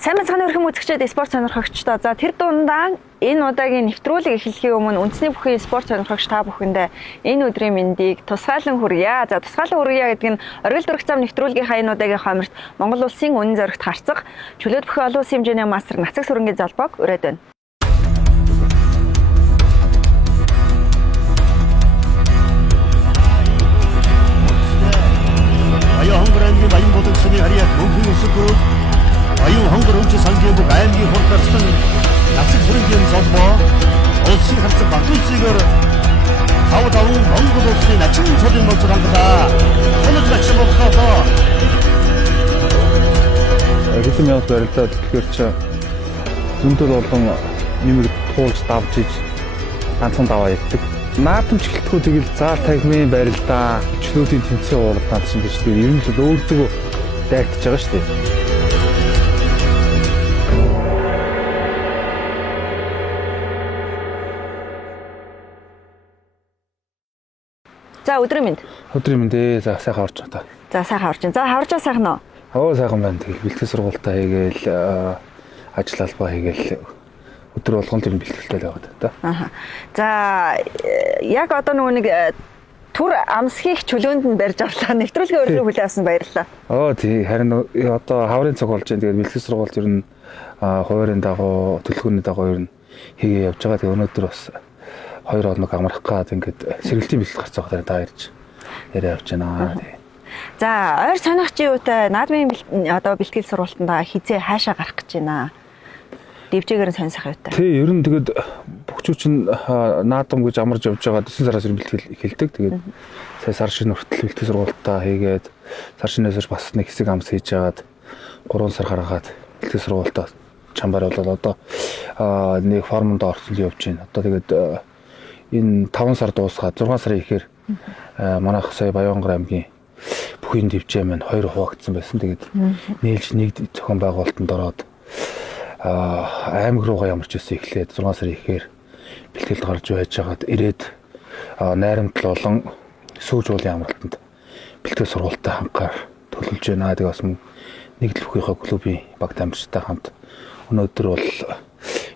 Сайн мэцхан өрхөм үзэгчид спорт сонирхогчдоо. За тэр дундаа энэ удаагийн нэвтрүүлэг эхлэхийн өмнө үндэсний бүхий спорт сонирхогч та бүхэндээ энэ өдрийн мэндийг тусгаалan хүргье. За тусгаалan хүргье гэдэг нь оргил дөрөх зам нэвтрүүлгийнхаа энэ удаагийн хойморт Монгол улсын үнэн зоригт харцах чөлөөт бүхий олон улсын хэмжээний мастер Нацаг Сүрэнгийн залбааг ураад байна. Аюун хонгорны баян бодогсны харьяа мөнхийн өсгөө аюун хонгор өмч сангийн бүх аймгийн хурдтай Нацаг Сүрэнгийн залбаа улсын харцаг Батүлцэгээр таван Монгол улсын начин цолын болцоо хангадаа. Хоног начин болцоо. Хэдэн мянган барилдаа тэгэхээр чи зөндөл болгон нэмэр туулж давж иж ганцхан даваа яддаг. Наадамч гэлтгүү тэгэл заал тагмын барилдаа чөлөөтийн тэмцээн уурлаад чинь гэж тэр ер нь л өөртөө дайртаж байгаа шүү дээ. За өдрийн мэнд. Өдрийн мэнд ээ. За сайхан орж байгаа та. За сайхан орж байна. За хаварчаа сайхан уу? Оо сайхан байна. Тэгэл бэлтгэл сургуультаа хийгээл ажил албаа хийгээл өдөр болгон л бэлтгэлтэй л байгаа та. Аха. За яг одоо нөгөө нэг түр амсхийг чөлөөнд нь барьж авлаа. Нэвтрүүлгийн урилгыг хүлээн авсан баярлалаа. Оо тий харин одоо хаврын цаг болж байна. Тэгээд бэлтгэл сургуульд ер нь хуваарийн дагуу төлөвлөгөөний дагуу ер нь хийгээ явж байгаа. Тэгээд өнөөдөр бас 2 хоног амрах гад ингээд сэргэлтийн бэлтгэл гарцсан байгаа та ирж яриа явж байна. За ойр сонирхчийн юутай наадмын одоо бэлтгэл сургуультанд хизээ хаашаа гарах гэж байна. Дэвжээгээр нь сонирсах юутай. Тий ер нь тэгээд бөхчүүч нь наадам гэж амарж явж байгаа 9 сараас ер нь бэлтгэл эхэлдэг. Тэгээд сая сар шинэ хүртэл бэлтгэл сургуультаа хийгээд сар шинээс бас нэг хэсэг амс хийж жагаад 3 сар гаргаад бэлтгэл сургуультаа чамбар болоод одоо нэг формонд орсон л явж байна. Одоо тэгээд энэ 5 сар дуусгаад 6 сарын ихээр манайх сая Баянгар аймгийн бүхий дэвжээ маань 2 хуваагдсан байсан. Тэгээд нийлж нэг зохион байгуулалтанд ороод аймаг руугаа ямарч ирсэн эхлээд 6 сарын ихээр бэлтгэлд гарч байж байгаад ирээд найрамдал болон сүүж уулын амралтанд бэлтгэл сургуультай хангаар төлөвлөж байна. Тэгээд бас нэг л бүхийхээ клубын баг тамирчтай хамт өнөөдөр бол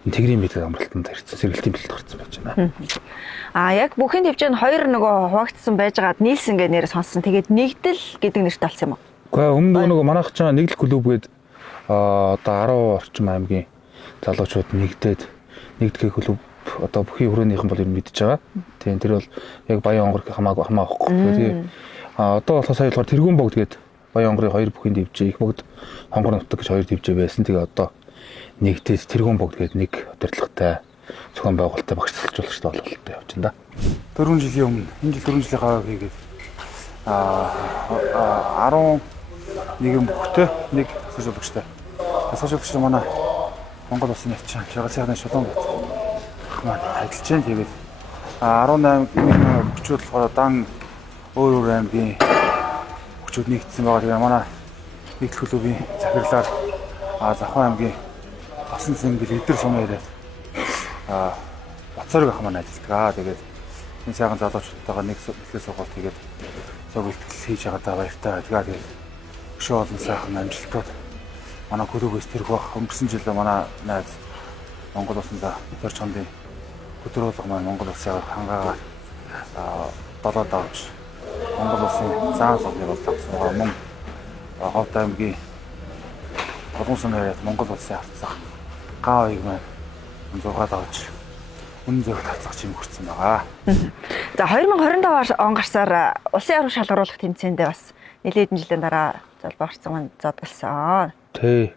интегрийн бэлтгэл амралтанд ирсэн сэргэлтийн бэлтгэл гарсан байж байна. Яг бүхэн төвчөнд 2 нөгөө хуваагдсан байжгаад нийлсэн гэх нэрээр сонссон. Тэгээд нэгдэл гэдэг нэртэй болсон юм уу? Гэхдээ өмнө нөгөө манайх ч нэг л клуб гээд одоо 10 орчим аймгийн залуучууд нэгдээд нэгдгээ клуб одоо бүхий хүрээнийхэн бол мэдж байгаа. Тийм тэр бол яг Баян хонгор хамаагүй. Тэгээд одоо болохоо сая болохоор тэргүүн богд гээд Баян хонгорын 2 бүхий дэвжээ их богд хонгор нутаг гэж 2 дэвжээ байсан. Тэгээд одоо нэгдээд тэргүүн богд гээд нэг удирдлагатай зохион байгуулалттай багш засалжуулагчтай бололтой явж байна да. 4 жилийн өмнө энэ жил 4 жилийн хаваа хийгээд 11 бүхтэй нэг засалжуулагчтай. Засалжуулагч манай Монгол улсын начин жаргал сайхны шулуун маань ажиллаж байна. Тэгээд 18 бүчүүд болохоор дан өөр аймгийн бүчүүд нэгдсэн байгаа. Тэгээд манай нэгдэл клубын захирлаар Завхан аймгийн Басан цэнгэл эдэр сумын яриад Бацарыг ах маань ажилладаг. Тэгээд энэ сайхан залуучуудтайгаа нэг бэлтгэл сургалт хийгээд бэлтгэл хийж байгаа баяртай. Тэгээд өшөө олон сайхан амжилтууд манай клубээс тэрх баг. Өнгөрсөн жил манай найз Монгол улсында төрч хондын өдрөөлөг маань Монгол улсын хангаагаар болоод авч Монгол улсын заан суулгыг бол тавсан. Мөн Ховд аймгийн Олон сумын яриад Монгол улсын харцах гаавыг маань 6-аад авч үнэн зөвхөн хацах чим хүрсэн байгаа. За 2025 он гарсаар улсын арга шалгаруулах тэмцээндээ бас нэлээд жилийн дараа залбаа гарсан маань задгалсан. Тий.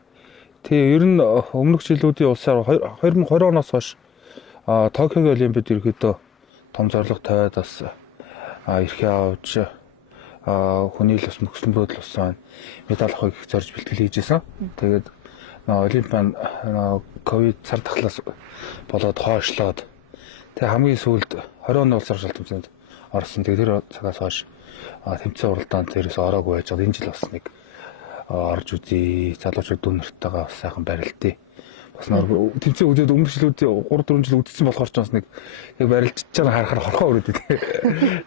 Ер нь өмнөх жилүүдийн улсын арга 2020 оноос хойш Токиогийн олимпиад ерөөдөө том зорилго тавиад бас эрхээ авч хүний л бас мөксөн бөдөл болсон медаль авахыг зорж бэлтгэл хийжсэн. Тэгээд олимп маань ковид цар тахлаас болоод хойшлоод тэг хамгийн сүүлд 20 оны улс орон тэмцээнд орсон. Тэгээд тэр цагаас хойш тэмцээн уралдаанд тэрээс ороогүй байж байгаа. Энэ жил бас нэг орж үзье. Залуучууд дүүнэртэйгээ бас сайхан барилтыг. Бас нөр тэмцээн үзээд өмнөх жилүүд 3-4 жил үдцсэн болохоор ч бас нэг яг барилж чана харахаар хорхоо өрөөд тий.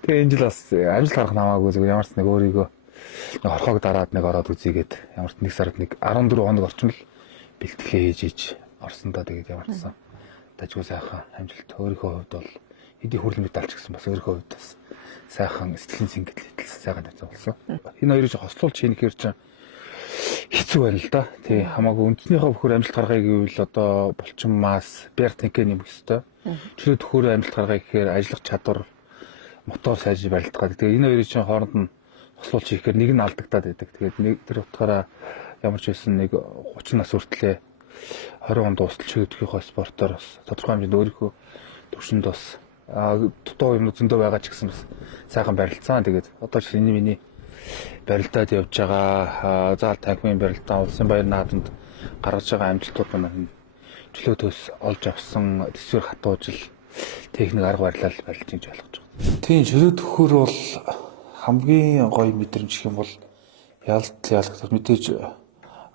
Тэгээ энэ жил бас амжилт гарах намаагүй зүгээр ямарч нэг өөрийгөө хорхоог дараад нэг ороод үзье гээд ямарч нэг сард нэг 14 хоног орчим л бэлтгэлээ хийж иж орсондоо тэгээд ямарчсан дажгүй сайхан амжилт. Өөрийнхөө хувьд бол хэдий хүрэл медаль ч гэсэн бас өөрийнхөө хувьд бас сайхан сэтгэлийн сэнгэл хэлсэн сайхан тавцсан болсон. Энэ хоёрыг хослуулж хийхээр чинь хэцүү байна л да. Тий хамаагүй үндснийхөө бүхөр амжилт гаргая гэвэл одоо булчин мас, бэр тэнхээ нэмэх ёстой. Чөлөө төхөөрөө амжилт гаргая гэхээр ажиллах чадвар, мотор сайжрах барилдгаа. Тэгээ энэ хоёрын чинь хооронд нь хослуулж хийхээр нэг нь алдагдаад байдаг. Тэгээд нэг тэр утгаараа ямар ч байсан нэг 30 нас хүртлээ 20 он дуустал чөлөө төхийнхөө спортоор бас тодорхой хэмжээнд өөрийнхөө төвшөнд бас дутуу юм зөндөө байгаа ч гэсэн бас сайхан барилцсан. Тэгээд одоо ч энэ миний барилдаад явж байгаа заал танхимын барилдаа улсын баяр наадамд гаргаж байгаа амжилтууд маань чөлөө төс олж авсан төсвөр хатуужил техник арга барилал барилж ингэж болгож байгаа. Тийм чөлөө төхөр бол хамгийн гоё мэдрэмж гэх юм бол ялгдаг мэдээж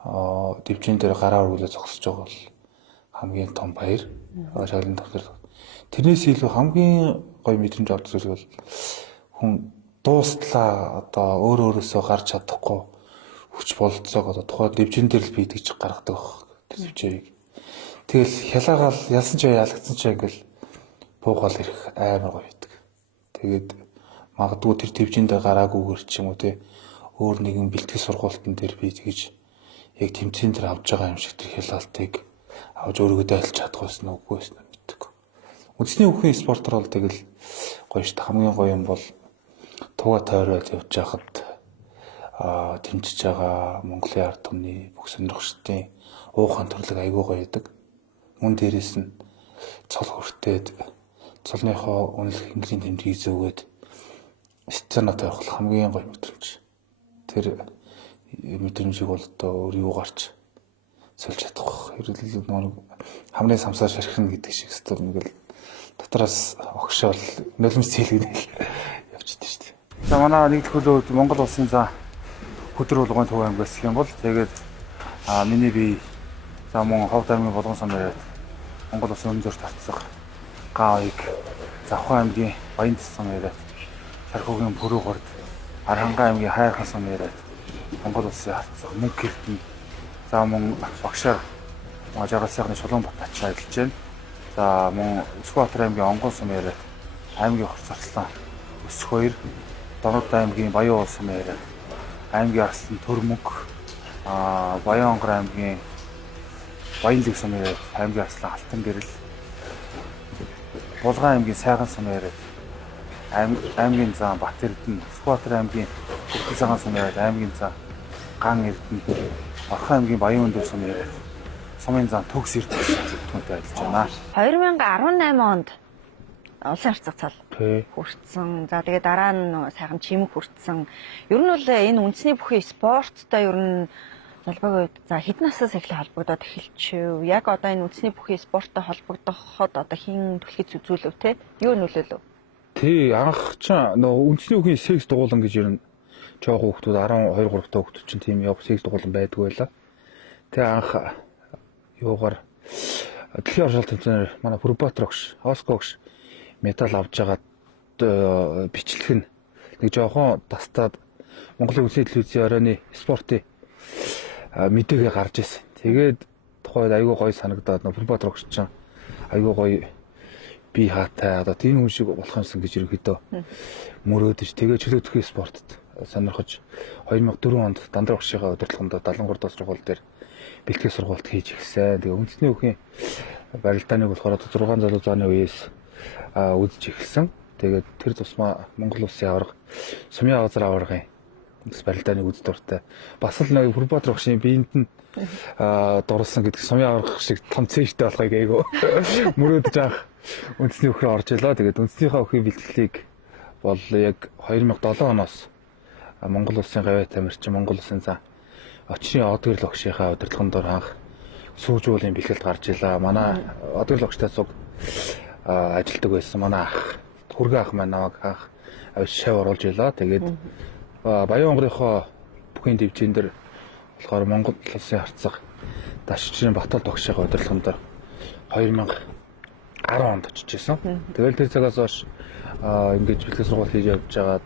дэвжин дээр гараа өргөлөө зогсож байгаа бол хамгийн том баяр. Шалгын тавтар. Тэрнээс илүү хамгийн гоё мэдрэмж авдаг зүйл бол хүн дуустлаа одоо өөрөөсөө гарч чадахгүй хүч болцоог одоо тухайн дэвжин дээр л бийдгэж гаргадаг тэр төвчийг. Тэгэл хялаагаал ялсан ч ялагдсан ч ингээл буугаал ирэх амар гоё байдаг. Тэгээд магадгүй тэр дэвжиндээ гараагүйгээр ч юм уу те өөр нэгэн бэлтгэл сургуультан дээр бийдгэж яг тэмцээн дээр авж байгаа юм шиг тэр хялаалтыг авж өөрийгөө дайлж чадах байсан уу үгүй байсан мэддэг. Үндэсний бүхэн спортоор бол тэгэл гоё шүү дээ. Хамгийн гоё юм бол туга тойроод явж байхад тэмцэж байгаа Монголын ард түмний бүх сонирхчдын уухан төрлөг айгүй гоё байдаг. Мөн дээрээс нь цол хүртээд цолныхоо үнэлэх хингэрийн тэмдгийг зөөгөөд сценад тавих хамгийн гоё мэдрэмж. Тэр мэдрэмжийг бол одоо өөр юу гарч сольж чадах. Хэрэл нэг хамрын самсаар шархина гэдэг шиг өстөр нэг л дотроос огшоол нулимс цэлгэнэл явчихдаг шүү дээ. За манай нэг төлөө Монгол улсын за хөдөр болгоны төв аймгаас гэх юм бол тэгээд миний бие за мөн Ховд аймгийн Болгон сум яриад Монгол улсын өмнөдөр татсах гаавыг Завхан аймгийн Баян тассан яриад Шархуугийн Бүрүүгорд Архангай аймгийн Хайрхан сум яриад Монгол улсын хатсах Мөнх Эрдэнэ за мөн багшаар жаргал сайхны Шулуунбат ачаа ажиллаж байна. За мөн Өсгөөбаатар аймгийн Онгон сум яриад аймгийн Хорц Арслан Өсөх 2 Донод аймгийн Баян уул сум яриад аймгийн Арслан Төрмөг Баян-Онгор аймгийн Баянлэг сум яриад аймгийн Арслан Алтан гэрэл Булган аймгийн Сайхан сум яриад аймгийн зам Бат Эрдэнэ Өсгөөбаатар аймгийн Бүртгэл цагаан сум яриад аймгийн зам Ган Эрдэнэ Орхон аймгийн Баян өндөр сум яриад сумын зам Төгс Эрдэнэ түүнтэй ажиллаж байна. 2018 онд улсын харьцаг цал хүртсэн. За тэгээ дараа нь сайхан чимэг хүртсэн. Ер нь бол энэ үндэсний бүхий спорттой ер нь залбаагийн үед за хэдэн наснаас эхлээ холбогдоод эхэлчихв. Яг одоо энэ үндэсний бүхий спорттой холбогдоход одоо хин түлхийц үзүүлв те? Юу нөлөөлөв? Тий анх ч нөгөө үндэсний бүхий секс дугуулан гэж ер нь жоохон хүүхдүүд 12 3 та хүүхдүүд чинь тийм яг секс дугуулан байдаг байлаа. Тэгээ анх юугаар дэлхийн оршуулгын тэмцээнээр манай Бүрбаатар огш, Оско огш медаль авч байгаад бичлэх нь нэг жоохон тастаад Монголын үндэсний телевизийн оройны спортын мэдээгээ гарч ирсэн. Тэгээд тухайд айгүй гоё санагдаад Бүрбаатар огш чинь айгүй гоё би хаатай одоо тийм хүн шиг болох юмсан гэж ерөөхдөө мөрөөдөж тэгээд чөлөө төхий спортод сонирхож 2004 онд Дандраа огшийнхаа удирдлаганд 73 дахь сургууль дээр бэлтгэл сургуульд хийж ирсэн. Тэгээ үндэсний бүхий барилдааныг болохоор 6 залуу зооны үеэс үзэж эхэлсэн. Тэгээд тэр тусмаа Монгол улсын аварга сумын газар аваргын барилдааныг үз дуртай. Бас л нэг Бүрбаатар огшийн биеинд нь дурлсан гэдэг сумын аварга шиг том цэжтэй болохыг айгу мөрөөдөж авах үндэсний бүхрээ орж илаа. Тэгээд үндэснийхээ бүхий бэлтгэлийг бол яг 2007 оноос Монгол улсын гавьяа тамирчин Монгол улсын зам очны одгэрл огшийнхаа удирдлагын дор анх сүүжүүлэн бэлгэлд гарч илаа. Манай одгэрл огштай цуг ажилдаг байсан. Манай ах хүргээ ах маань намайг анх шав оруулж илаа. Тэгээд Баян-Онгорынхоо бүхий дэвжин дээр болохоор Монгол улсын харьцаг Дашчрын Батболд огшийнхаа удирдлагын дор 2010 онд очиж исэн. Тэгэл тэр цагаас хойш ингэж бэлтгэл сургууль хийж явж байгаад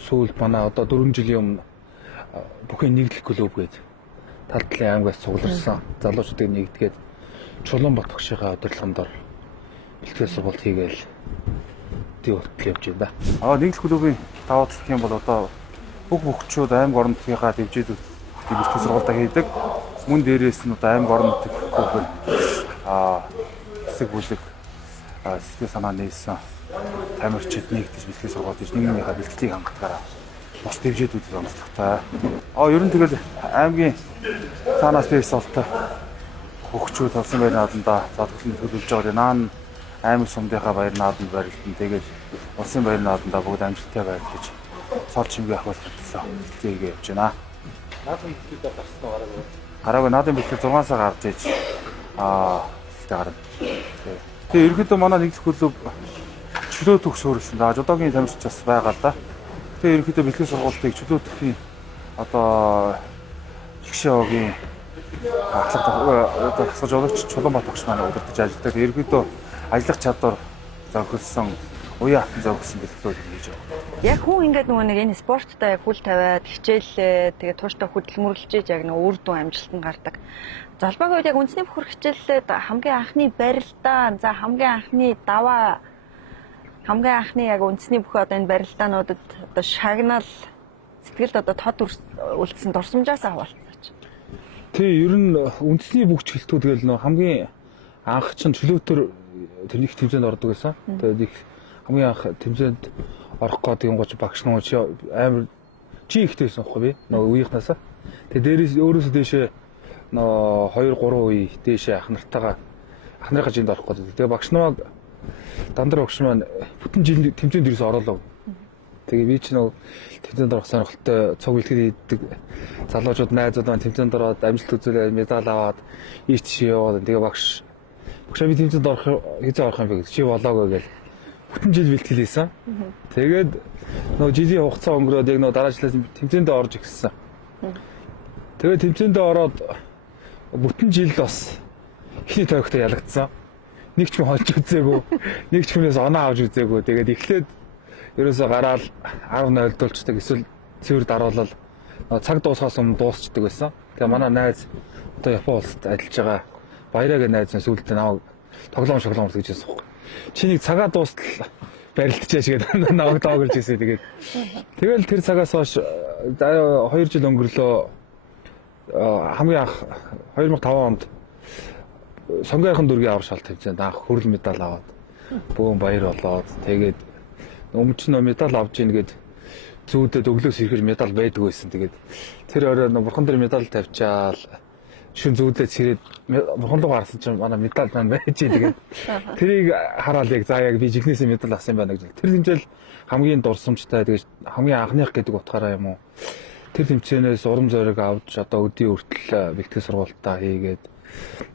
сүүлд манай одоо 4 жилийн өмнө бүхий нэгдэл клуб гээд тал талын аймгаас цугларсан залуучуудыг нэгдгээд Чулуунбат багшийнхаа удирдлаганд бэлтгэл сургалт хийгээл тий хүртэл явж байна да. Нийтлэг клубын даваа гэх юм бол одоо бүх хөгчүүд аймаг орон нутгийнхаа дэмжээдүүд бэлтгэл сургалтаа хийдэг. Мөн дээрээс нь одоо аймаг орон нутгийн клубын хэсэг бүлэг сэтгэл санаа нээсэн тамирчид нэгдэж бэлтгэл сургалт хийж нийгмийнхаа бэлтгэлийг хангахтаараа бас дэмжээдүүдийг онцлогтой. Ер нь тэгэл аймгийн цаанаас дээрс олтой хөгчүүд болсон байр наадандаа залгуулсан төлөвлөж байгаа. Наан аймаг сумдынхаа баяр нааданд барилдан тэгээд улсын баяр наадандаа бүгд амжилттай байх гэж цол чимгээ ахуулах гэсэн хэлтгийг явж байна. Наадын бэлтгэлээр гарсан уу? Гараагүй наадын бэлтгэл 6 сар гарч иж хэлтэй гарна. Тэгээ ерөнхийдөө манай нийтлэг клуб чөлөө төгс өөрлөсөн. Жодоогийн тамирч бас байгаа л да. Тэгээ ерөнхийдөө бэлтгэл сургалтыг чөлөө төгхийн одоо Жигшээгийн ахлах тасгаж ологч Чулуунбат багш маань удирдах ажилладаг. Ерөнхийдөө ажиллах чадвар зохиолсон уян хатан зохиолсон бэлтгэлүүд хийж байгаа. Яг хүн ингээд нөгөө нэг энэ спорттой яг хүл тавиад хичээлээ тэгээ тууштай хөдөлмөрлөж иж яг нөгөө үр дүн амжилтанд гардаг. Залбаагийн үед яг үндэсний бохор хичээллээд хамгийн анхны барилдаа, за хамгийн анхны даваа, хамгийн анхны яг үндэсний бохор одоо энэ барилдаануудад одоо шагнаал сэтгэлд одоо тод үлдсэн дурсамжаас хаваалцаач. Тий, ер нь үндэсний бүгч хэлтгүү тэгэл нөө хамгийн анх чинь чөлөөтөр тэр их тэмцээнд ордог байсан. Тэгээд их хамгийн анх тэмцээнд орох гэдэг юм гоч багш нуу чи амар чи ихтэйсэн байхгүй би нөгөө үеийнхнаасаа. Тэгээд дээрээс өөрөөсөө дэшээ нөгөө 2 3 үе дэшээ ах нартайгаа жинд орох гэдэг. Тэгээд багш нуу дандар багш маань бүтэн жил тэмцээнд ирээс ороолоо. Тэгээ би ч нөгөө тэмцээнд орох сонирхолтой цог бэлтгэл хийдэг залуучууд найзууд маань тэмцээнд ороод амжилт үзүүлээд медаль аваад ийш тийш яваад тэгээ багш би тэмцээнд орох хэзээ орох юм бэ гэж чи болоогүй гэж бүтэн жил бэлтгэл хийсэн. Тэгээд нөгөө жилийн хугацаа өнгөрөөд яг нөгөө дараа жилээс тэмцээндээ орж ирсэн. Тэгээд тэмцээндээ ороод бүтэн жил бас ихний тойрогтой ялагдсан. Нэг ч хүн холж үзээгүй, нэг ч хүнээс оноо авч үзээгүй. Тэгээд эхлээд ерөөсө гараал 10:0 дулцдаг эсвэл цэвэр даруулал цаг дуусахаас өмнө дуусчдаг байсан. Тэгээ манай найз одоо Япон улсад ажиллаж байгаа Баяраагийн найз нь сүүлдээ намайг тоглоом шоглоомор гэж хэлсэн. Чи нэг цагаа дуустал барилдчихаач гэдэг намайг доогорж ирсэн. Тэгэл тэр цагаас хойш 2 жил өнгөрлөө. Хамгийн анх 2005 онд сонгойхон дүргийн авар шалт тэмцээнд анх хөрөл медаль аваад бөөн баяр болоод тэгээд өмнө нь медаль авч ийн гээд зүүдэд өглөөс ирэхээр медаль байдгүй байсан. Тэгээд тэр орой бурхан дээр медаль тавьчаал шин зүүдэд сэрээд бурхан руу гарсан чинь манай медаль маань байж ийн. Тэгээд тэрийг хараад яг за яг би жигнэсээ медаль авсан юм байна гэж. Тэр тэмцээл хамгийн дурсамжтай тэгээд хамгийн анхных гэдэг утгаараа юм уу. Тэр тэмцээнээс урам зориг авч одоо өдний хүртэл бэлтгэл сургалтаа хийгээд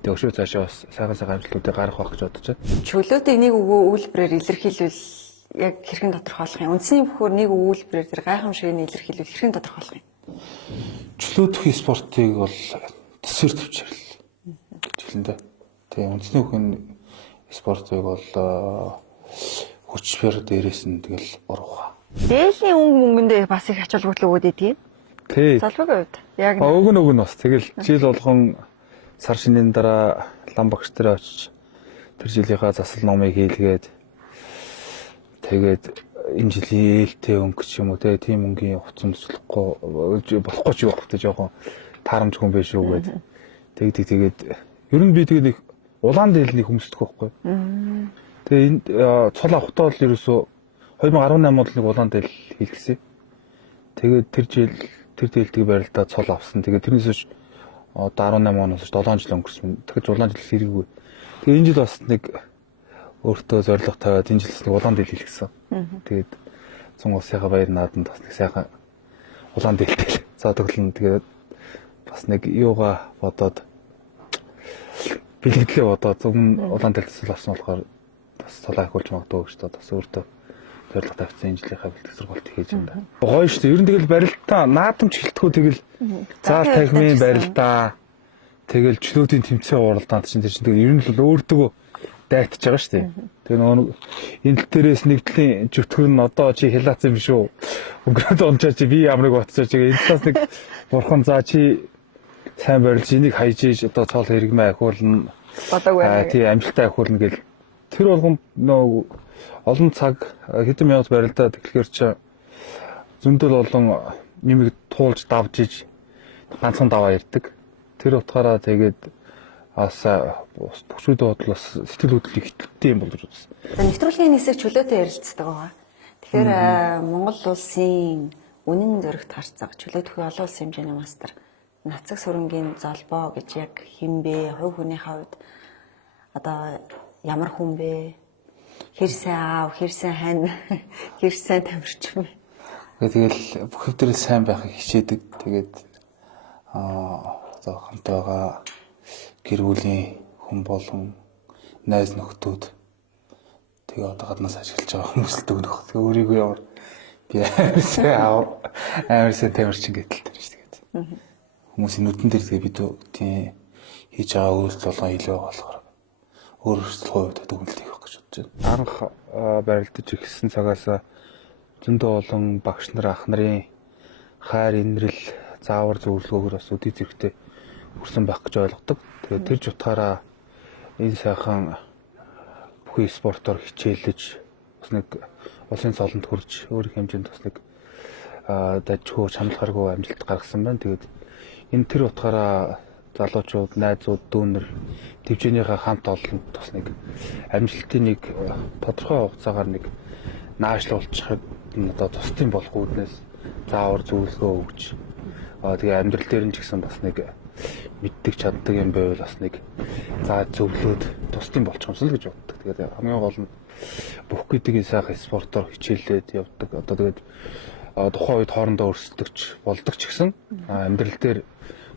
тэг өшөө цаашаа бас сайхан амжилтуудыг гаргах байх гэж бодож байна. Чөлөөтийг нэг өгүүлбэрээр илэрхийлвэл яг хэрхэн тодорхойлох юм? Үндэсний бохор нэг өгүүлбэрээр тэр гайхамшигыг илэрхийлвэл хэрхэн тодорхойлох юм? Чөлөөтөх спортыг бол төсвөр төвчрэл гэж хэлнэ. Тэгээ үндэсний бохын спортыг бол хүчээр дээрээс нь тэгэл урууха. Дээлийн мөнгөндөө бас их ач холбогдол өгөөд идэв. Тий. Залбаагийн үед яг өгн бас тэгэл жил болгон сар шинийн дараа лам багш дээр очиж тэр жилийнхаа засал номыг хийлгээд тэгээд энэ жилийн ээлтэй өнгө ч юм уу тийм өнгийн хувцамжлахгүй болохгүй ч явах гэдэг жоохон таарамж хүн байх шүү гэдэг. Тэгээд ер нь би тэгээд их улаан дээлний хүмүүсдэх байхгүй. Тэгээ энэ цол авахтаа л ерөөсөө 2018 онд нэг улаан дээл хийлгэсэн. Тэгээд тэр жил тэр дээлтийг барилдаа цол авсан. Тэгээд тэрнээс хойш одоо 18 оноос 7 жил өнгөрсөн. Тэгэхээр улаан дээл хэрэггүй. Тэгээ энэ жил бас нэг өөртөө зорилго тавиад энэ жилээс нэг улаан дээл хийлгэсэн. Тэгээд зун улсынхаа баяр нааданд бас нэг сайхан улаан дээлтэй зоодоглон. Тэгээд бас нэг юугаа бодоод бэлгэлээ бодоод зөвхөн улаан дээлтээс авсан болохоор бас цолоо ахиулж магадгүй гэж бас өөртөө зорилго тавьсан энэ жилийнхаа бэлтгэл сургалт хийж юм да. Гоё шүү дээ. Ер нь тэгэл барилтаа наадамч хэлтгүү тэгэл заал тахимын барилтаа тэгэл чөлөөтийн тэмцээн уралдаанд чинь тэр чинь тэгэл ер нь л өөртөө дайтаж байгаа шүү дээ. Тэгээ нөгөө энэ тал дээрээс нэгдлийн зүтгэр нь одоо чи хилаацсан биш үү? Өнгөрөөд ончоо чи би ямарыг батчаа чи энэ талаас нэг бурхан за чи сайн барилж энийг хайж ийж одоо цол хэрэгмээ ахиулна. Бодоогүй байна. Тий амжилттай ахиулна гэл тэр болгонд нөө олон цаг хэдэн минут барилдаад тэгэхээр чи зөндөл олон нэмийг туулж давж иж ганцхан даваа ирдэг. Тэр утгаараа тэгээд бас бүхчүүд бодлоос сэтгэл хөдлөл ихтэй юм болж үзсэн. Нэвтрүүлгийн хэсэг чөлөөтэй ярилцдаг байгаа. Тэгэхээр Монгол улсын үнэн зөрөгт харцаг чөлөөтгөө олон улсын хэмжээний мастер Нацаг Сүрэнгийн золбоо гэж яг хэн бэ? Хувь хүнийхээ хувьд одоо ямар хүн бэ? Хэр сайн аав, хэр сайн хань, хэр сайн тамирчин бэ? Тэгэл бүх хэвдрэл сайн байхыг хичээдэг. Тэгээд одоо хамт байгаа гэр бүлийн хүн болон найз нөхдүүд тэгээ одоо гаднаас ажиллаж байгаа хүмүүс л дөгнөх. Тэгээ өөрийгөө ямар би амарсан аав, амарсан тамирчин гэдэл тэр шүү дээ. Хүмүүсийн нүдэн дээр тэгээ бид тийм хийж байгаа үйлдэл болгон илүү болохоор өөрөөсөө хувьд дүгнэлт хийх гэж бодож байна. Анх барилдаж ирсэн цагаас зөндөө олон багш нар ах нарын хайр инрэл заавар зөвлөгөөгөр бас үдий зэрэгтэй хүрсэн байх гэж ойлгодог. Тэгээд тэр ч утгаараа энэ сайхан бүхий спортоор хичээлж бас нэг улсын цолонд хүрж өөрийн хэмжээнд бас нэг дажгүй чамлахааргүй амжилт гаргасан байна. Тэгээд энэ тэр утгаараа залуучууд, найзууд, дүүнер төвчнийхээ хамт олонд бас нэг амжилтын нэг тодорхой хугацаагаар нэг наашлуулчихад одоо тусдын болох үүднээс заавар зөвлөгөө өгч тэгээ амьдрал дээр нь ч гэсэн бас нэг мэддэг чаддаг юм байвал бас нэг за зөвлөөд тусдын болчих юмсэл гэж боддог. Тэгээд хамгийн гол нь бүх гэдгийг сайхан спортоор хичээлээд явдаг. Одоо тэгээд тухайн үед хоорондоо өрсөлдөгч болдог ч гэсэн амьдрал дээр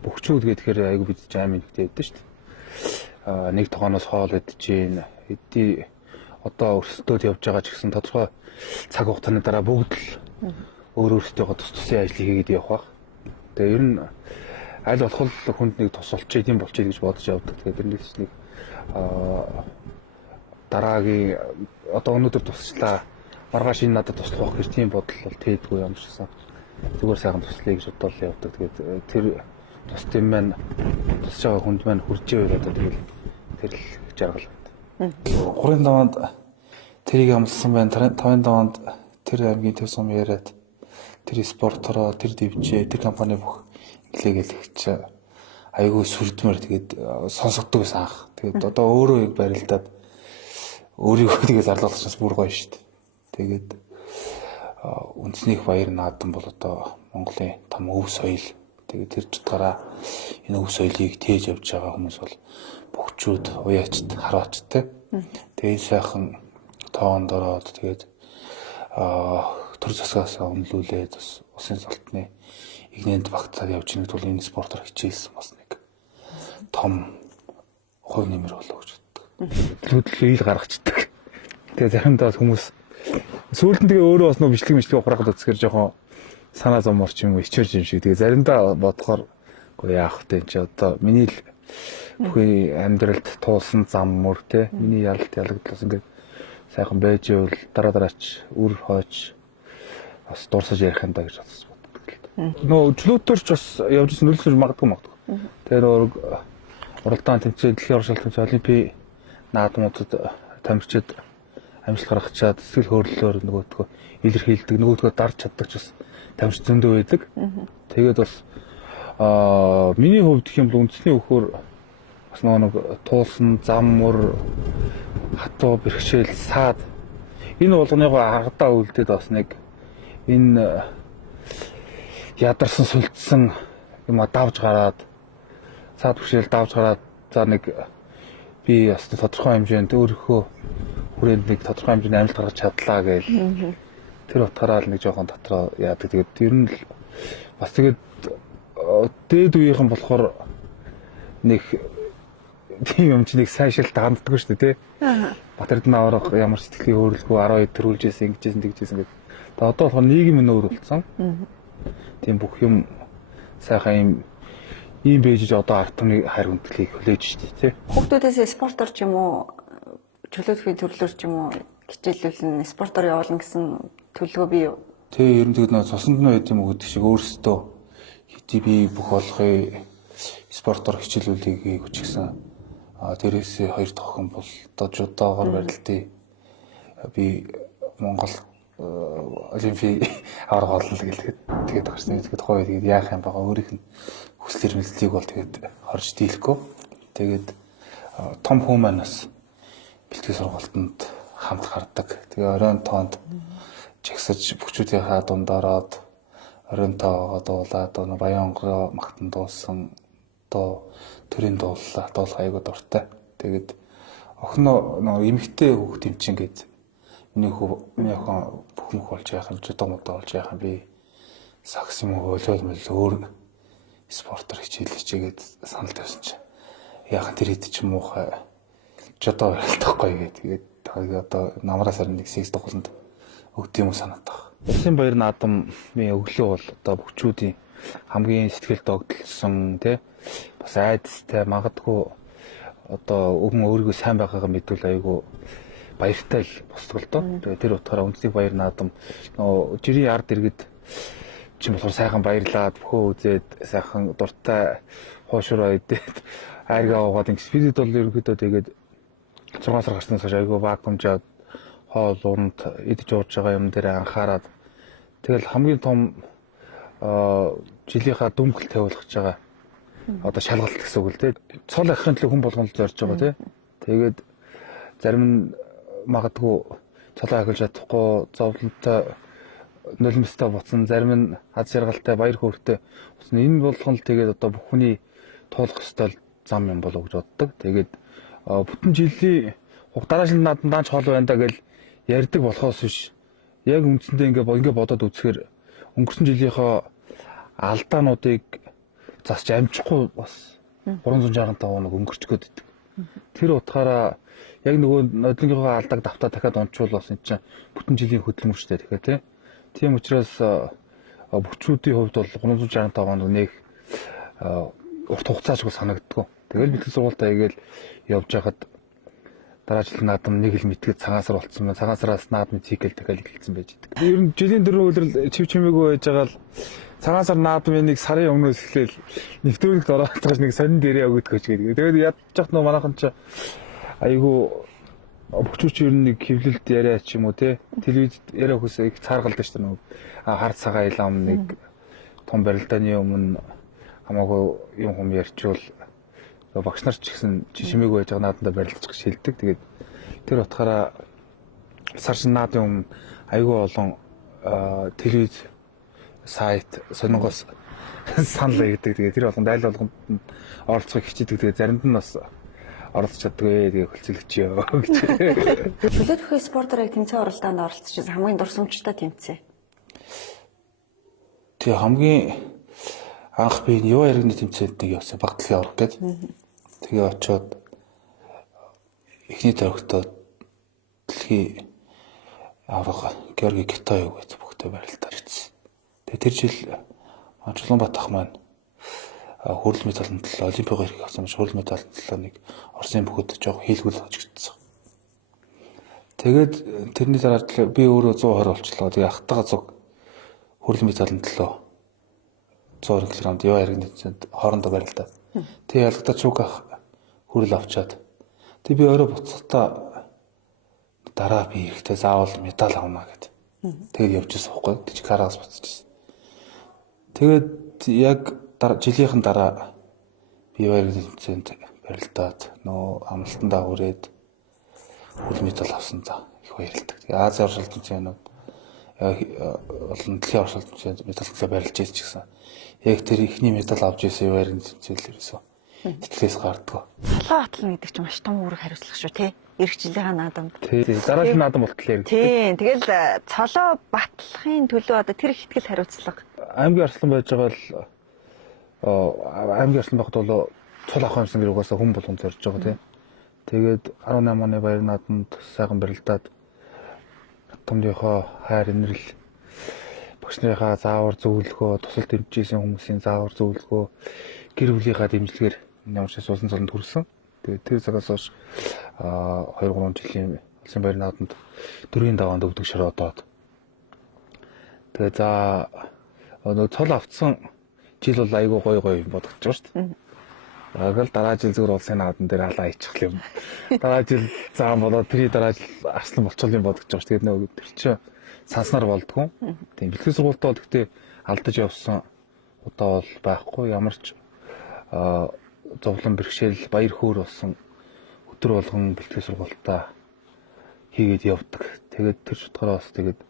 бөхчүүд гэхээр айгу бид жамын нэгтэй байдаг шүү дээ. Нэг тогооноос хоол идэж гин эдий одоо өрсөлдөөд явж байгаа ч гэсэн тодорхой цаг хугацааны дараа бүгд л өөрөөсөө тус тусын ажлыг хийгээд явах байх. Тэгээ ер нь аль болох хүнд нэг тус олчих юм болчих гэж бодож явдаг. Тэгээ тэрнээс нэг дараагийн одоо өнөөдөр тусчлаа маргааш энэ надад туслах байх гэж тийм бодол бол тээдгүй юм шигсэн. Зүгээр сайхан туслая гэж бодол явдаг. Тэгээд тэр тусд юм маань тусч байгаа хүнд маань хүрж ивэл одоо тэгэл тэр л жаргал байна. 3-ын даваанд тэрийг амлсан байна. 5-ын даваанд тэр аймгийн төв сум яриад тэр спортороо тэр дивжээ тэр компани бүх инглигээл ихч айгүй сүрдмээр тэгээд сонсогддог гэсэн анх. Тэгээд одоо өөрөө яг барилдаад өөрийгөө тэгээд зарлуулчихсан бүр гоё шүү дээ. Тэгээд үндэснийх баяр наадам бол одоо Монголын том өв соёл. Тэгээд тэр чутгаараа энэ өв соёлыг тээж явж байгаа хүмүүс бол бөхчүүд, уяачд, хараачдтэй. Тэгээд сайхан тоонд ороод тэгээд төр засгаас үнэлүүлээд бас усын цолтны игнэнд багтаад явж байгаа тул энэ спортоор хичээсэн бас нэг том хувь нэмэр болоо гэж боддог. Төлөвлөлөө ил гаргацдаг. Тэгээ заримдаа хүмүүс сүүлд нь тэгээ өөрөө бас нөө бичлэг ухрахад үзэхэр жоохон санаа зовморч юм уу ичэрч юм шиг. Тэгээ заримдаа бодохоор үгүй яах вэ чи одоо миний л бүхий амьдралд туулсан зам мөр те миний ялалт ялагдлаас ингээд сайхан байж ивэл дараач үр хойч бас дурсаж ярих юм да гэж боддог. Нөө чөлөөтөрч бас явж исэн нөлөөлж магадгүй. Тэгээ нөө уралдаан тэмцээн дэлхийн оршуулгын тэмцээн олимпийн наадмуудад тамирчид амжилт гаргачаад сэтгэл хөдлөлөөр нөгөөдгөө илэрхийлдэг, нөгөөдгөө дарж чаддаг ч бас тамирч зөндөө байдаг. Тэгээд бас миний хувьд гэх юм бол үндэсний өхөр бас нэг туулсан зам мөр хатуу бэрхшээл саад энэ болгоныгоо хагадаа үлдээд бас нэг энэ ядарсан сүлдсэн юм давж гараад саад бэрхшээл давж гараад за нэг би бас тодорхой хэмжээнд өөрийнхөө хүрээнд нэг тодорхой хэмжээний амжилт гаргаж чадлаа гэж тэр утгаараа л нэг жоохон дотроо яадаг. Тэгээд ер нь л бас тэгээд дээд үеийнхэн болохоор нэг тийм юм чи нэг сайшаалт ханддаг шүү дээ тий. Батэрдэн аврах ямар сэтгэлийн хөөрөлгөө 12 төрүүлжсэн ингэжсэн тэгжсэн гэдэг. Тэгээд одоо болохоор нийгэм нөр болсон. Тийм бүх юм сайхан ийм бэж одоо ард түмний хайр хүндлийг хүлээж шүү дээ тий. Хүүхдүүдээс спортоор ч юм уу чөлөөтгөө төрлөөр ч юм уу хичээлүүлэн спортоор явуулна гэсэн төлөвлөгөө бий юу? Тэгээ ер нь тэгээд цуснд нь байд юм уу гэдэг шиг өөрсдөө хэдий би бүх болгоё спортоор хичээлүүлгийг хүч гисэн. Дээрээс хоёр дахь охин бол одоо жудоогоор барилдъя. Би Монгол олимпийн авраг олно тэгээд гарсан. Тэгээд хойд тэгээд яах юм байгаа өөрийнх нь хүсэл эрмэлзлийг бол тэгээд хорж дийлэхгүй. Тэгээд том хүн маань бас бэлтгэл сургалтанд хамт гардаг. Тэгээ оройн тоонд жагсаж бүхчүүдийнхаа дундаараад оройн тоогоо дуулаад Баянгоо магтан дуулсан доо төрийн дуулах айгуу дуртай. Тэгээд охиноо эмэгтэй хүүхд юм чинь гээд миний охин бүхмөх болж яах юм жудаа модоо болж яах юм би сакс юм өөлөөл өөр спортоор хичээлээчгээд санал тавьсан чинь яахан тэр хэд ч муухай жудаа барилдахгүй тэгээд одоо намраас харин нэг секс тухалд өгд юм санаад байгаа. Улсын баяр наадамын өглөө бол одоо бүхчүүдийн хамгийн сэтгэл догдолсон тий бас айдастай магадгүй одоо өвгөн өөрийгөө сайн байгаагаа мэдвэл айгүй баяртай л босдог л доо. Тэгээ тэр утгаараа үндэсний баяр наадам жирийн ард иргэд чинь болохоор сайхан баярлаад бөхөө үзээд сайхан дуртай хоошроо идээд айгаа уугаад ингэж бидэд бол ерөнхийдөө тэгээд 6 сар гарснаас хойш айгүй вакуумжаад хоол унд идэж ууж байгаа юм дээр анхаарад тэгэл хамгийн том жилийнхаа дүнхэл тавиулах гэж байгаа одоо шалгалт гэсэн үг л тий. Цол ахын төлөө хүн болгоно зорж байгаа тий. Тэгээд зарим нь магадгүй цолоо ахилж чадахгүй зовлонтой нулимстай буцсан, зарим нь аз жаргалтай баяр хөөртэй буцсан. Энэ болгоно л тэгээд одоо бүх хүний туулах ёстой зам юм болов гэж боддог. Тэгээд бүтэн жилийн дараа жилийн наадамдаа ч хоол байна да гэж ярьдаг болохоос биш. Яг үндсэндээ ингээ бодоод үзэхээр өнгөрсөн жилийнхаа алдаануудыг засч амжихгүй бас 365 хоног өнгөрч гээд идэг. Тэр утгаараа яг нөгөө нодлонгийнхоо алдааг давтаа дахиад унчвал бас энэ чинь бүтэн жилийн хөдөлмөрчтэй тэгэхээр тийм учраас бүчүүдийн хувьд бол 365 хоног нэг урт хугацаачгүй санагддаг. Тэгэл бэлтгэл сургалтаа хийгээл явж байхад дараа жилийн наадам нэг л мэдгээд цагаансар болцсон байна. Цагаансараас наадмын цикл дахиад эхэлсэн байж байгаа. Ер нь жилийн дөрөв өдрөл чив чимээгүй байж байгаа л цагаансар наадмын нэг сарын өмнөөс эхлээл нэвтрүүлэгт ороод байгаа нэг сонин дээрээ өгдөг гэж гэдэг. Тэгээд ядчих нөө манайхан ч айгүй бүчүүч ер нь нэг хэвлэлт яриа ч юм уу те телевизэд яриа өгөхөөс их цааргалдаг шүү дээ нөгөө хар цагаан илам нэг том барилдааны өмнө хамаагүй юм хүм ярьчвал багш нар ч гэсэн чимээгүй байж байгаа наадамдаа барилдаж гэж хэлдэг. Тэгээд тэр утгаараа сар шин наадмын өмнө айгүй олон телевиз сайт сонингоос санал өгдөг. Тэгээд тэр болгонд айл болгонд оролцохыг хичээдэг. Тэгээд заримд нь бас оролцож чаддгүй. Тэгээд хөлцөлөгчөө гэж. Чөлөөт бүхий спорторыг тэмцээн оролдоонд оролцож хамгийн дурсамжтай тэмцээн. Тэгээ хамгийн анх би юу яригны тэмцээнд нэг явсан багтлын авраг гэдэг. Тэгээ очиод эхний төрөгтөө дэлхийн авраг Георги Китаев гэдэг бүхтэй барилдаар ирсэн. Тэгээ тэр жил Чулуунбат ах маань хөрөл медалийн төлөө олимпигаар ирэх авсан маш хөрөл медалийн төлөө нэг Оросын бүхэд жоох хийлгүүл хожигдсон. Тэгээд тэрний дараа би өөрөө 120 болчлоо. Тэгээ ахтайгаа зүг хөрөл медалийн төлөө 100 кг яа яригны тэмцээнд хоорондоо барилдаа. Тэгээ ялгадаа чугах хөрөл авчаад. Тэгээ би өөрөө буцахтаа дараа би эрэхтэй заавал медаль авна гэд. Тэгээд явж ирсэн байхгүй. Тэг чи караас буцчихсан. Тэгээд яг жилийнхэн дараа би яригны тэмцээнд барилдаад нөө амлалтандаа хүрээд хөрөл медаль авсан за их баярлалтай. Тэгээ Азийн оршилт тэмцээнүүд олон дэлхийн оршилт тэмцээнд медальтай барилж ирсэн ч гэсэн яг тэр ихний медаль авч ирсэн яригны тэмцээл ерөөсөө сэтгэлээс гардаг. Цолоо батлна гэдэг чинь маш том үүрэг хариуцлага шүү тий. Ирэх жилийнхаа наадамд. Тий. Дараагийн наадам болтлоо. Тий. Тэгэл цолоо батлахын төлөө одоо тэр их ихтгэл хариуцлага. Аймгийн арслан байж байгаа л аймгийн арслан байхад бол цол авах юмсан гэр угаасаа хүн болгон зорж байгаа тий. Тэгээд 18 оны баяр наадамд сайхан барилдаад томдынхоо хайр инрэл багш нарынхаа заавар зөвлөгөө, тусал дэмжижсэн хүмүүсийн заавар зөвлөгөө, гэр бүлийнхаа дэмжлэгээр ямар ч суусан цолонд хүрсэн. Тэгээд тэр цагаас хойш 2-3 жилийн улсын баяр наадамд 4-ийн даваанд өвдөг шороодоод. Тэгээд за нөгөө цол авцсан жил бол айгүй гоё юм бодогдож байгаа шүү дээ. Тэгэл дараа жил зүгээр улсын наадан дээр алаа ичих юм. Дараа жил заан болоод тэрий дараа жил арслан болчихвол юм бодогдож байгаа шүү. Тэгээд нөгөө тэр чинь санснаар болдгоо. Тийм бэлтгэл сургуультай бол гэхдээ алдаж явсан удаа бол байхгүй. Ямар ч зовлон бэрхшээл баяр хөөр болсон өдөр болгон бэлтгэл сургуультай хийгээд явдаг. Тэгээд тэр чухалаа бас тэгээд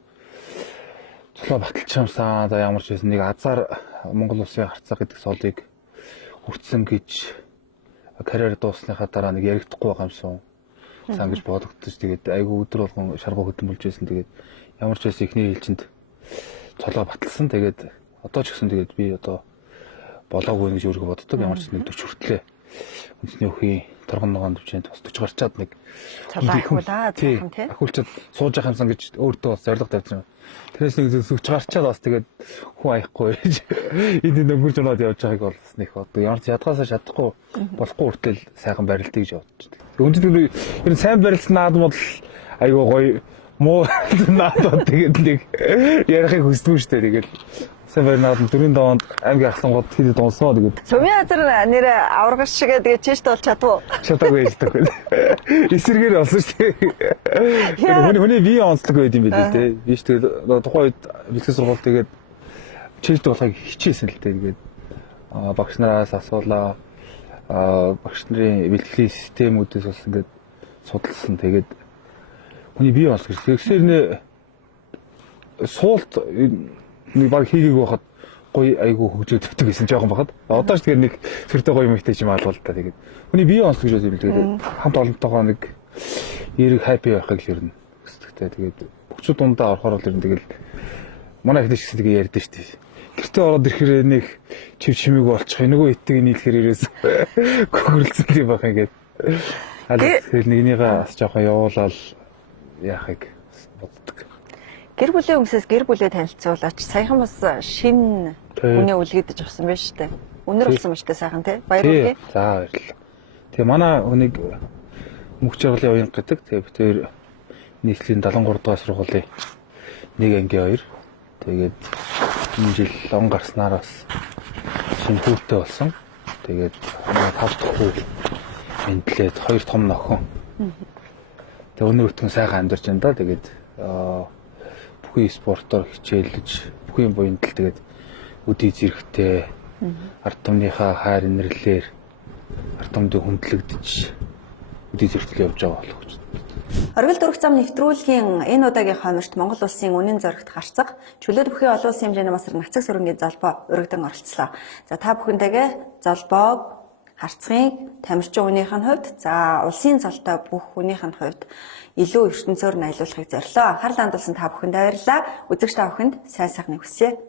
цолоо баталчаамсан. За ямар ч байсан нэг азар Монгол улсын харцаа гэдэг солыг хүртсэн гэж карьер дуусныхаа дараа нэг яригдахгүй байгаа юмсан. Сан гэж бодогдсон. Тэгээд айгүй өдөр болгон шаргуу хөдөн болж байсан. Тэгээд ямар ч байсан ихний ээлжинд цолоо баталсан. Тэгээд одоо ч гэсэн тэгээд би одоо болоогүй гэж өөрийгөө боддог. Ямар ч нэг 40 хүртлээ үндэсний өхний торгон ногоон төвчөнд бас 40 гарчаад нэг цолоо ахиулаад заахан тий. Ахиулчаад сууж явах юмсан гэж өөртөө бас зориг тавьсан. Тэрээс нэг 40 гарчаад бас тэгээд хүн аяхгүй байж энд өнгөрч оноод явж байгааг бол бас нэг одоо ямар ч ядгаасаа чадахгүй болохгүй хүртэл сайхан барилтыг гэж бодож байна. Өнөөдөр ер нь сайн барилсан наадам бол айгүй гоё муу наадам тэгээд нэг ярихыг хүсдэг шүү дээ. Тэгээд сайн барилсан наадам 4-5 онд аймгийн ахлангууд хэд донсоо тэгээд Сумын газар нэр аврагч шиг тэгээд чишт бол чадвуу. чадаагүй яждаг байна. Эсэргээр болсон шүү дээ. Хүний бие онцлог байд юм билээ те. Би ч тэгээд тухайн үед бэлтгэл сургууль тэгээд чилд болохыг хичээсэн л дээ. Тэгээд багш нараас асуулаа. Багш нарын бэлтгэлийн системүүдээс бас ингээд судалсан. Тэгээд хүний бие онцлог. Тэгэхээр нэ суулт нэг баг хийгээг байхад гоё айгүй хөгжөөд өгдөг гэсэн жоохон багад. Одоо ч тэгэхээр нэг сөртэй гоё юмтай ч юм аалуул та тэгээд. Хүний бие онцлог гэж юм л тэгээд хамт олонтойгоо нэг эрэг хаппи байхыг л ернэ хүсдэгтэй. Тэгээд бүгд дундаа орохоор л ернэ тэгэл манай ихнэ ч гэсэн тэгээ ярьдэн шүү дээ. Гэртээ ороод ирэхээр нэг чив чимээг болчих. Нөгөө итгийг нийлэхээр ерөөс гөрөлцөл юм байх ингээд. Тэгэл нэгнийгээ бас жоохон явуулаад яахыг боддог. Гэр бүлийн хүмүүсээс гэр бүлээ танилцуулаач. Саяхан бас шинэ үнэ үлгэдэж авсан байж тээ. Өнөр болсон байж тээ сайхан тий. Баяр хүргэе. За баярлалаа. Тэгээ манай хүнийг мөнх жаргалын уян гэдэг. Тэгээ бид тэр нийслэлийн 73 дугаар сургуулийн нэг ангийн хоёр. Тэгээд энэ жил он гарснаар бас шинэ хүүтэй болсон. Тэгээд 5 дахь хүү энтлээд 2 том нохин. Тэгээ өнөө өртгөн сайхан амьдарч байна да. Тэгээд бүхий спортоор хичээлж, бүхий буянтал тэгээд үдий зэрэгтэй ард түмнийхээ хайр инэрлэлээр ард түмдээ хүндлэгдэж үдий зэрэгтэл явж байгаа болох гэж. Оргил дөрөх зам нэвтрүүлгийн энэ удаагийн хоморт Монгол улсын үнэн зоригт гарцаг чөлөөт бүхий олон улсын хэмжээний масар нацаг сүрэнгийн залбоо өргөдөн оролцлоо. За та бүхэндээ залбоог харцгийн тамирчин хүнийх нь хувьд за улсын цолтой бүх хүнийх нь хувьд илүү ертөнцөөр нь аялуулахыг зорилоо. Анхаарлаа хандуулсан та бүхэнд баярлалаа. Үзэгч та бүхэнд сайн сайхныг хүсье.